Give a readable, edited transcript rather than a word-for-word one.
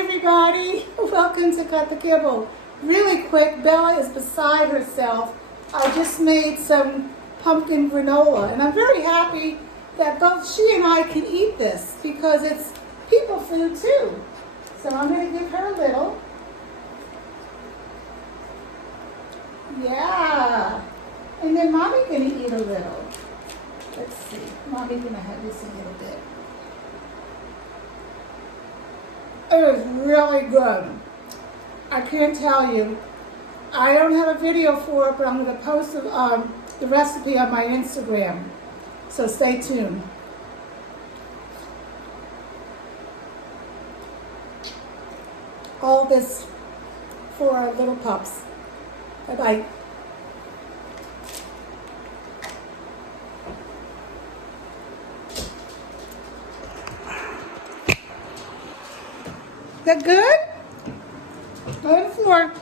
everybody, welcome to Cut the Kibble. Really quick, Bella is beside herself. I just made some pumpkin granola and I'm very happy that both she and I can eat this because it's people food too. So I'm going to give her a little. Yeah. And then Mommy's going to eat a little. Let's see. Mommy's going to have this a little bit. It is really good. I can't tell you. I don't have a video for it, but I'm going to post the recipe on my Instagram. So stay tuned. All this for our little pups. Bye-bye. Is that good? Go to the floor.